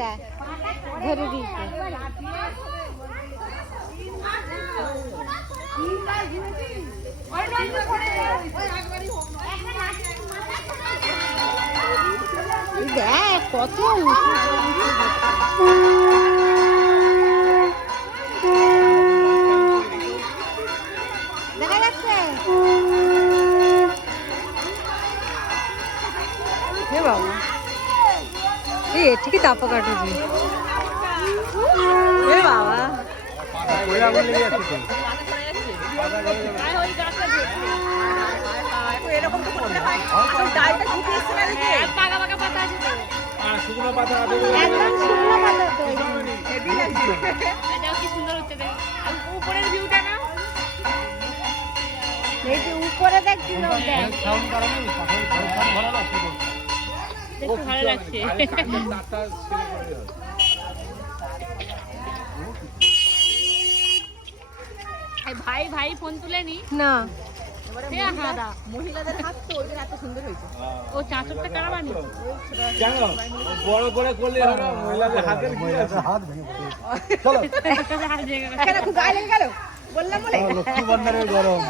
দেখ ধরে দিয়েছে। দেখ কত দেখা যাচ্ছে। বাবা ঠিকই চাপা কাটেছে বাবা। এরকম তো করতে হয়, ডালটা ফুটে এসছে না দিকে পাকা পাকা পাতা আছে তো। শুকনো পাতা আছে, একদম শুকনো পাতা তো। হেভি লাগছে, এটাও কি সুন্দর হচ্ছে দেখ। আর উপরের ভিউটা না, এই যে উপরে দেখছি না, দেখ সাউন্ড কারণে পাথর ভালো লাগছে তো, দেখতে ভালো লাগছে। তারটা ছেড়ে করে দাও। ভাই ভাই ফোন তুলেনি না, মহিলাদের হাত তো ওই এত সুন্দর হয়েছে। ও চাঁচরটা কারা বানিয়েছে জানো, বড় করে করলে হবে মহিলাদের হাতের হাত ভেঙে পড়ে। চলো কেন খুব গায়ে লেগে গেল বললাম বলে লক্ষ্মী বন্ধনের গরম।